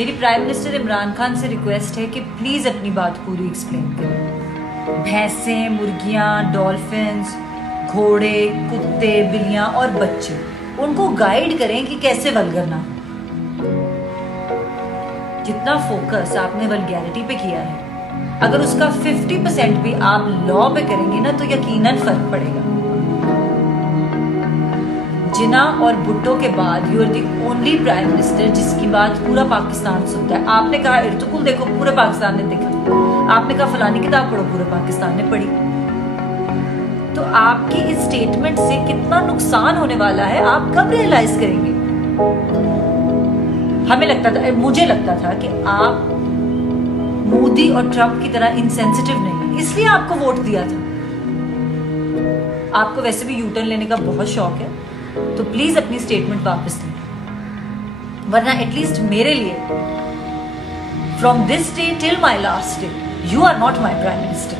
मेरी prime minister Imran Khan से request है कि प्लीज अपनी बात पूरी एक्सप्लेन करें। भैंसें, मुर्गियां, डॉल्फिन्स, घोड़े, कुत्ते, बिल्लियां और बच्चे, उनको गाइड करें कि कैसे वल्गर ना हो। जितना फोकस आपने वल्गैरिटी पे किया है, अगर उसका 50% भी आप लॉ पे करेंगे ना तो यकीनन फर्क पड़ेगा। जिन्ना और भुट्टो के बाद you are the only prime minister जिसकी बात पूरा पाकिस्तान सुनता है। आपने कहा इर्तुकुल देखो, पूरे पाकिस्तान ने देखा। आपने कहा फलानी किताब पढ़ो, पूरे पाकिस्तान ने पढ़ी। तो आपकी इस स्टेटमेंट से कितना नुकसान होने वाला है आप कब रियलाइज करेंगे? हमें लगता था, मुझे लगता था कि आप मोदी और ट्रंप की तरह इनसेंसिटिव नहीं, इसलिए आपको वोट दिया था। आपको वैसे भी यूटर्न लेने का बहुत शौक है, तो प्लीज अपनी स्टेटमेंट वापस लें, वरना एटलीस्ट मेरे लिए from this day till my last day you are not my prime minister.